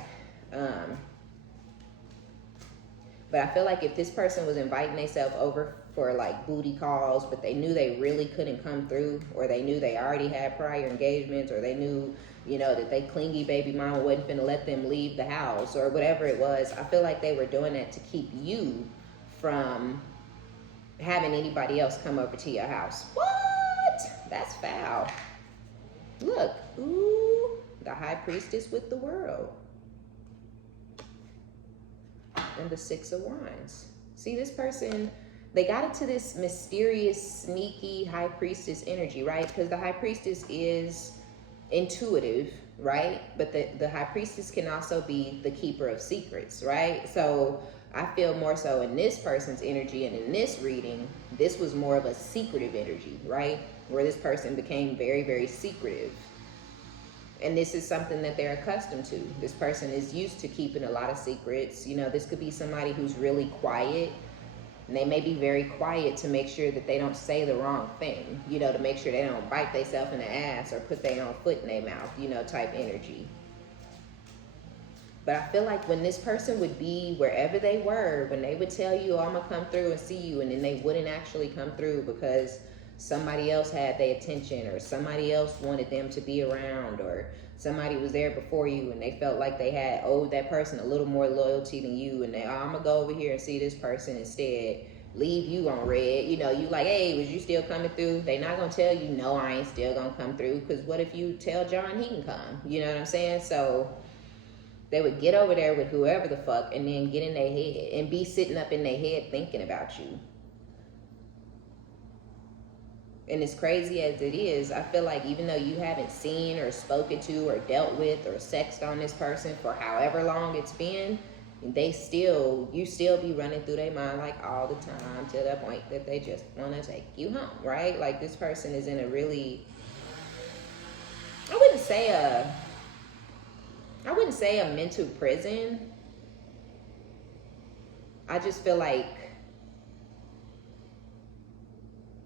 But I feel like if this person was inviting themselves over for like booty calls, but they knew they really couldn't come through, or they knew they already had prior engagements, or they knew, you know, that they clingy baby mama wasn't finna let them leave the house, or whatever it was, I feel like they were doing that to keep you from having anybody else come over to your house. What? That's foul. Look, ooh, the high priestess with the world. And the 6 of Wands. See, this person, they got into this mysterious, sneaky high priestess energy, right? Because the high priestess is intuitive, right? But the high priestess can also be the keeper of secrets, right? So I feel more so in this person's energy, and in this reading, this was more of a secretive energy, right? Where this person became very, very secretive. And this is something that they're accustomed to. This person is used to keeping a lot of secrets. You know, this could be somebody who's really quiet, and they may be very quiet to make sure that they don't say the wrong thing, you know, to make sure they don't bite themselves in the ass or put their own foot in their mouth, you know, type energy. But I feel like when this person would be wherever they were, when they would tell you, oh, I'm gonna come through and see you, and then they wouldn't actually come through because somebody else had their attention, or somebody else wanted them to be around, or somebody was there before you and they felt like they had owed that person a little more loyalty than you, and they, oh, I'm gonna go over here and see this person instead, leave you on red. You know, you like, hey, was you still coming through? They not gonna tell you, no, I ain't still gonna come through, because what if you tell John he can come? You know what I'm saying? So they would get over there with whoever the fuck and then get in their head and be sitting up in their head thinking about you. And as crazy as it is, I feel like even though you haven't seen or spoken to or dealt with or sexed on this person for however long it's been, you still be running through their mind like all the time, to the point that they just want to take you home, right? Like, this person is in a really, I wouldn't say a mental prison, I just feel like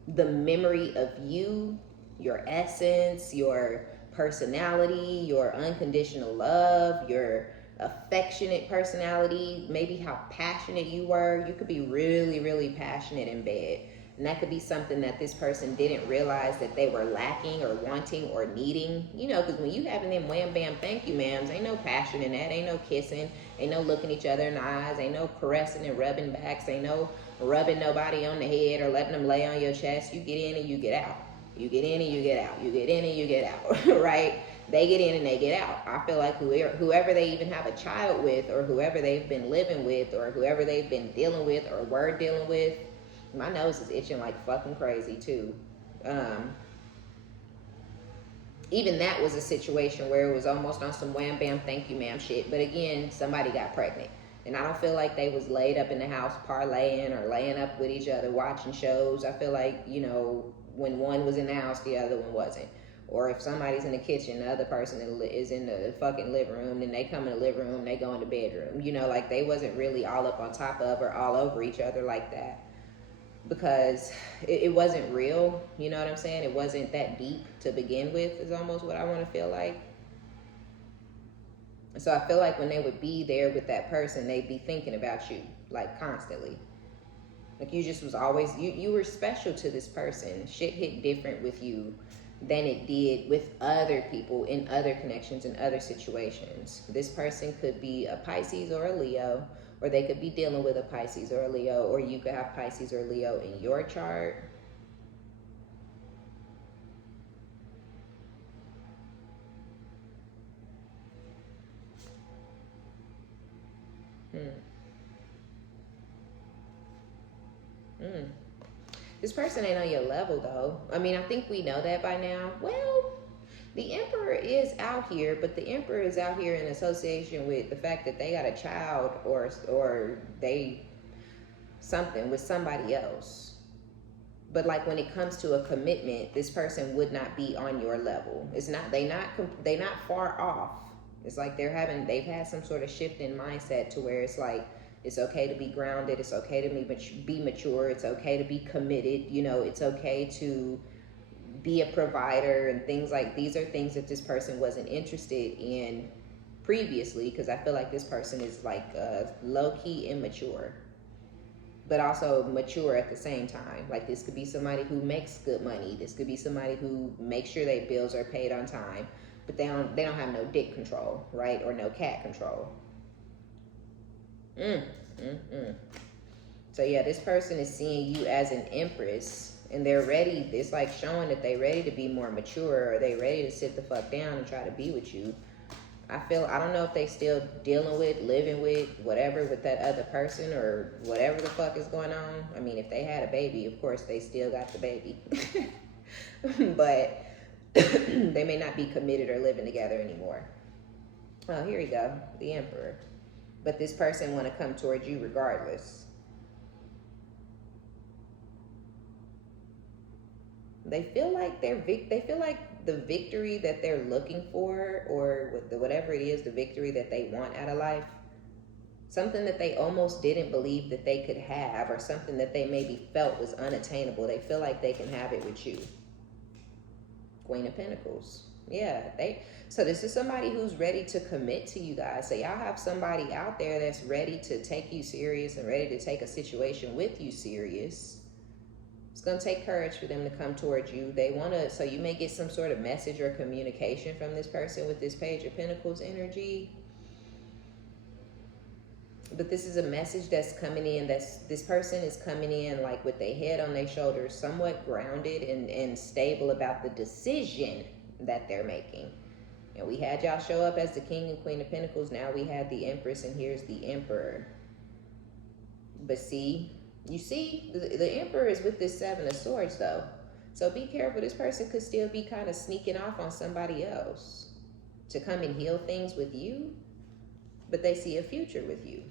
the memory of you, your essence, your personality, your unconditional love, your affectionate personality, maybe how passionate you were. You could be really, really passionate in bed. And that could be something that this person didn't realize that they were lacking or wanting or needing. You know, because when you having them wham bam thank you ma'ams, ain't no passion in that, ain't no kissing, ain't no looking each other in the eyes, ain't no caressing and rubbing backs, ain't no rubbing nobody on the head or letting them lay on your chest. You get in and you get out. You get in and you get out. You get in and you get out, right? They get in and they get out. I feel like whoever they even have a child with, or whoever they've been living with, or whoever they've been dealing with or were dealing with, my nose is itching like fucking crazy too. Even that was a situation where it was almost on some wham bam thank you ma'am shit. But again, somebody got pregnant. And I don't feel like they was laid up in the house parlaying or laying up with each other watching shows. I feel like, you know, when one was in the house, the other one wasn't. Or if somebody's in the kitchen, the other person is in the fucking living room, then they come in the living room, they go in the bedroom. You know, like they wasn't really all up on top of or all over each other like that. Because it wasn't real, you know what I'm saying? It wasn't that deep to begin with, is almost what I want to feel like. So I feel like when they would be there with that person, they'd be thinking about you, like constantly. Like you just was always, you were special to this person. Shit hit different with you than it did with other people in other connections and other situations. This person could be a Pisces or a Leo, or they could be dealing with a Pisces or a Leo, or you could have Pisces or Leo in your chart. This person ain't on your level though. I mean, I think we know that by now. Well, the Emperor is out here, but the Emperor is out here in association with the fact that they got a child or they something with somebody else. But like when it comes to a commitment, this person would not be on your level. It's not they not far off. It's like they've had some sort of shift in mindset to where it's like it's okay to be grounded, it's okay to be mature, it's okay to be committed, you know, it's okay to be a provider and things like these are things that this person wasn't interested in previously, because I feel like this person is like low-key immature, but also mature at the same time. Like this could be somebody who makes good money. This could be somebody who makes sure their bills are paid on time, but they don't have no dick control, right? Or no cat control. So yeah, this person is seeing you as an empress, and they're ready. It's like showing that they're ready to be more mature, or they ready to sit the fuck down and try to be with you. I don't know if they still dealing with, living with, whatever with that other person or whatever the fuck is going on. I mean, if they had a baby, of course they still got the baby. But they may not be committed or living together anymore. Oh, here we go, the Emperor. But this person want to come towards you regardless. They feel like they feel like the victory that they're looking for, or whatever it is, the victory that they want out of life, something that they almost didn't believe that they could have, or something that they maybe felt was unattainable, they feel like they can have it with you. Queen of Pentacles. Yeah, so this is somebody who's ready to commit to you guys. So y'all have somebody out there that's ready to take you serious and ready to take a situation with you serious. It's going to take courage for them to come towards you. So you may get some sort of message or communication from this person with this Page of Pentacles energy. But this is a message that's coming in, this person is coming in like with their head on their shoulders, somewhat grounded and stable about the decision that they're making. And we had y'all show up as the King and Queen of Pentacles. Now we have the Empress, and here's the Emperor. But you see, the Emperor is with this Seven of Swords, though. So be careful. This person could still be kind of sneaking off on somebody else to come and heal things with you, but they see a future with you.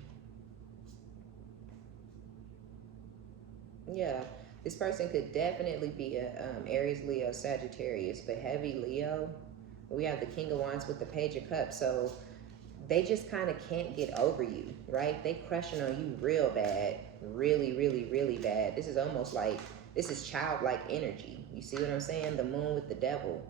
Yeah, this person could definitely be a Aries, Leo, Sagittarius, but heavy Leo. We have the King of Wands with the Page of Cups. So they just kind of can't get over you, right? They crushing on you real bad, really, really, really bad. This is almost like, this is childlike energy. You see what I'm saying? The moon with the devil.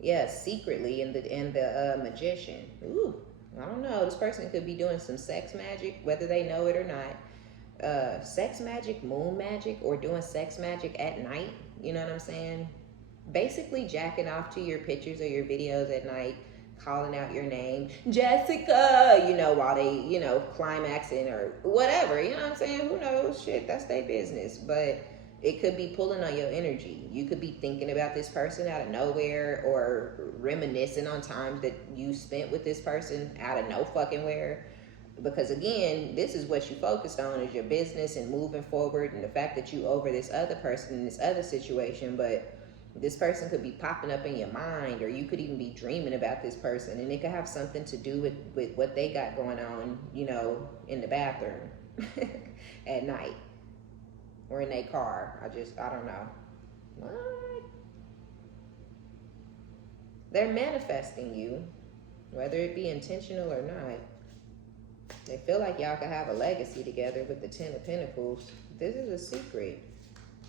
Yeah, secretly in the magician. Ooh, I don't know. This person could be doing some sex magic, whether they know it or not. Sex magic, moon magic, or doing sex magic at night. You know what I'm saying? Basically jacking off to your pictures or your videos at night, calling out your name, Jessica, you know, while they, you know, climaxing or whatever, you know what I'm saying? Who knows? Shit, that's their business. But it could be pulling on your energy. You could be thinking about this person out of nowhere, or reminiscing on times that you spent with this person out of no fucking where. Because again, this is what you focused on, is your business and moving forward, and the fact that you over this other person in this other situation. But this person could be popping up in your mind, or you could even be dreaming about this person, and it could have something to do with what they got going on, you know, in the bathroom at night, or in their car. I don't know. What? They're manifesting you, whether it be intentional or not. They feel like y'all could have a legacy together with the 10 of Pentacles. This is a secret.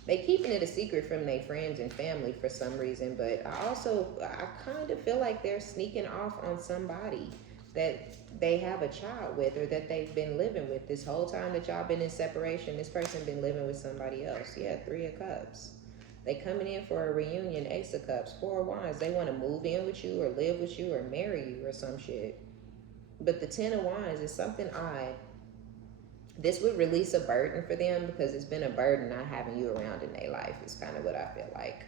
They keeping it a secret from their friends and family for some reason, but I kind of feel like they're sneaking off on somebody that they have a child with, or that they've been living with this whole time that y'all been in separation. This person been living with somebody else. Yeah, 3 of Cups. They coming in for a reunion, Ace of Cups, 4 of Wands. They want to move in with you, or live with you, or marry you, or some shit. But the 10 of Wands is something odd. This would release a burden for them, because it's been a burden not having you around in their life. It's kind of what I feel like.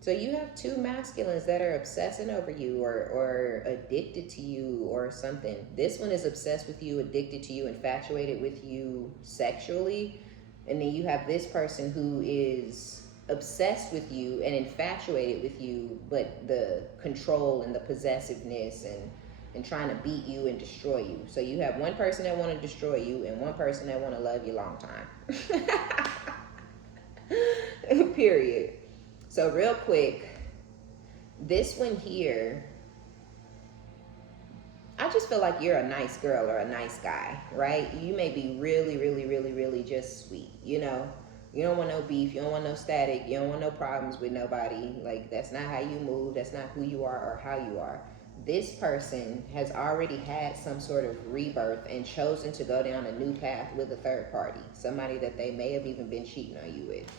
So you have 2 masculines that are obsessing over you, or addicted to you or something. This one is obsessed with you, addicted to you, infatuated with you sexually. And then you have this person who is obsessed with you and infatuated with you, but the control and the possessiveness and trying to beat you and destroy you. So you have one person that want to destroy you, and one person that want to love you long time. Period. So real quick, this one here, I just feel like you're a nice girl or a nice guy, right? You may be really, really, really, really just sweet, you know? You don't want no beef. You don't want no static. You don't want no problems with nobody. Like, that's not how you move. That's not who you are or how you are. This person has already had some sort of rebirth and chosen to go down a new path with a third party. Somebody that they may have even been cheating on you with.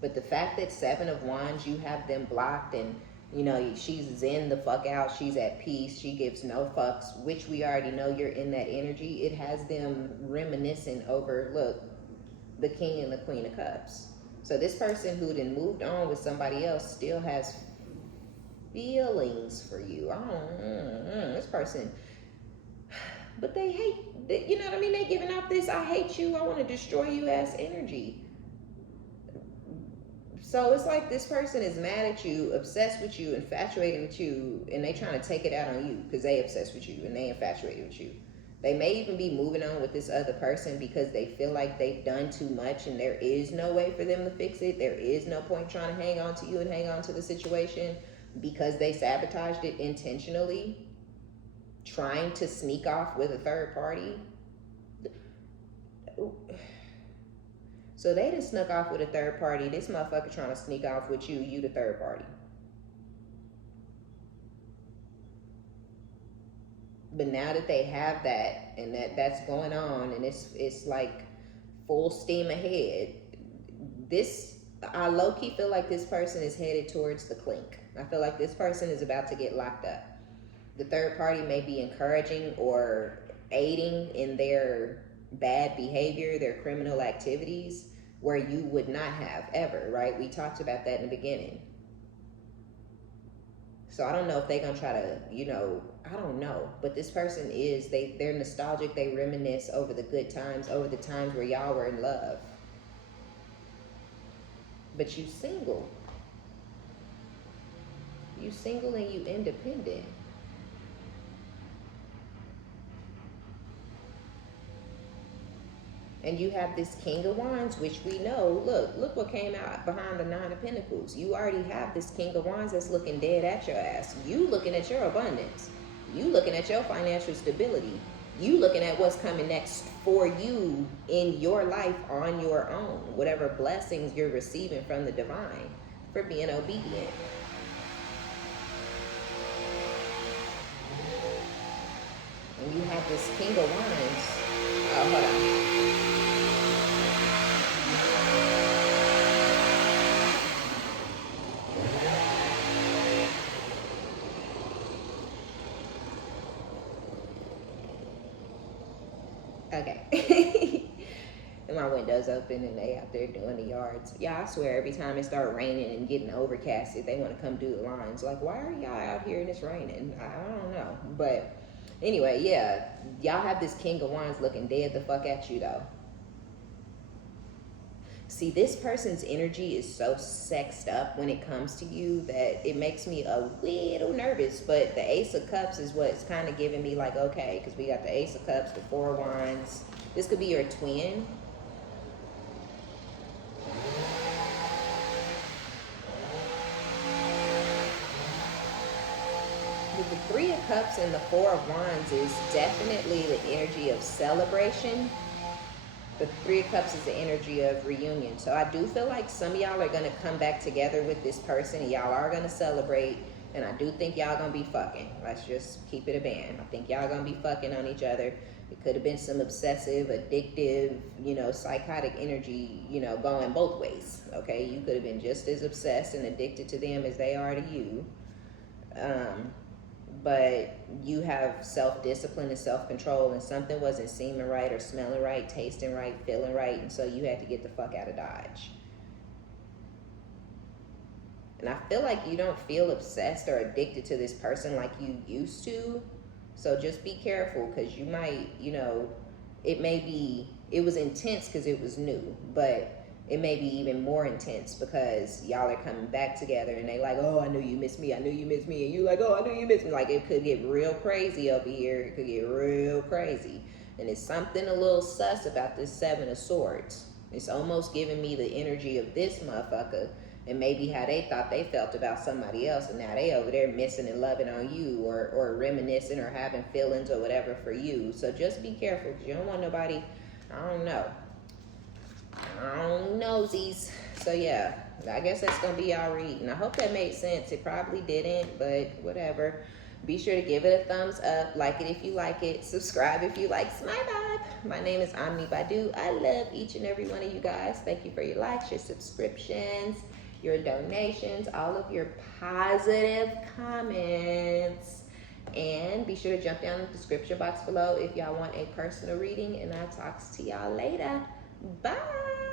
But the fact that 7 of Wands, you have them blocked, and, you know, she's zen the fuck out. She's at peace. She gives no fucks, which we already know you're in that energy. It has them reminiscing over, look, the King and the Queen of Cups. So this person who then moved on with somebody else still has feelings for you. This person, but they hate, you know what I mean? They giving off this, I hate you, I want to destroy you ass energy. So it's like this person is mad at you, obsessed with you, infatuated with you, and they trying to take it out on you because they obsessed with you and they infatuated with you. They may even be moving on with this other person because they feel like they've done too much and there is no way for them to fix it. There is no point trying to hang on to you and hang on to the situation, because they sabotaged it intentionally, trying to sneak off with a third party. So they done snuck off with a third party. This motherfucker trying to sneak off with you, you the third party. But now that they have that, and that's going on, and it's like full steam ahead, I low-key feel like this person is headed towards the clink. I feel like this person is about to get locked up. The third party may be encouraging or aiding in their bad behavior, their criminal activities, where you would not have ever, right? We talked about that in the beginning. So I don't know if they're going to try to, you know, I don't know. But this person is, they're nostalgic. They reminisce over the good times, over the times where y'all were in love. But you single. You single and you independent. And you have this King of Wands, which we know, look what came out behind the 9 of Pentacles. You already have this King of Wands that's looking dead at your ass. You looking at your abundance. You looking at your financial stability. You looking at what's coming next for you in your life on your own. Whatever blessings you're receiving from the divine for being obedient. And you have this King of Wands. Oh, hold on. Okay. And my window's open and they out there doing the yards. Yeah, I swear every time it start raining and getting overcasted, they want to come do the lines. Like, why are y'all out here and it's raining? I don't know. But anyway, yeah, y'all have this King of Wands looking dead the fuck at you though. See, this person's energy is so sexed up when it comes to you that it makes me a little nervous. But the Ace of Cups is what's kind of giving me like, okay, because we got the Ace of Cups, the Four of Wands. This could be your twin. With the Three of Cups and the Four of Wands is definitely the energy of celebration. The Three of Cups is the energy of reunion. So I do feel like some of y'all are going to come back together with this person and y'all are going to celebrate. And I do think y'all going to be fucking. Let's just keep it a band. I think y'all going to be fucking on each other. It could have been some obsessive, addictive, psychotic energy, going both ways. Okay, you could have been just as obsessed and addicted to them as they are to you. But you have self-discipline and self-control, and something wasn't seeming right or smelling right, tasting right, feeling right, and so you had to get the fuck out of Dodge. And I feel like you don't feel obsessed or addicted to this person like you used to. So just be careful, because you might, it was intense because it was new, but it may be even more intense because y'all are coming back together and they like, oh, I knew you missed me. I knew you missed me. And you like, oh, I knew you missed me. Like, it could get real crazy over here. It could get real crazy. And it's something a little sus about this Seven of Swords. It's almost giving me the energy of this motherfucker and maybe how they thought they felt about somebody else. And now they over there missing and loving on you or reminiscing or having feelings or whatever for you. So just be careful, because you don't want nobody, I don't know, nosies. So yeah, I guess that's gonna be our reading. I hope that made sense. It probably didn't, but whatever. Be sure to give it a thumbs up, like it if you like it, subscribe if you like my vibe. My name is OmniBadu. I love each and every one of you guys. Thank you for your likes, your subscriptions, your donations, all of your positive comments. And be sure to jump down in the description box below if y'all want a personal reading, and I'll talk to y'all later. Bye.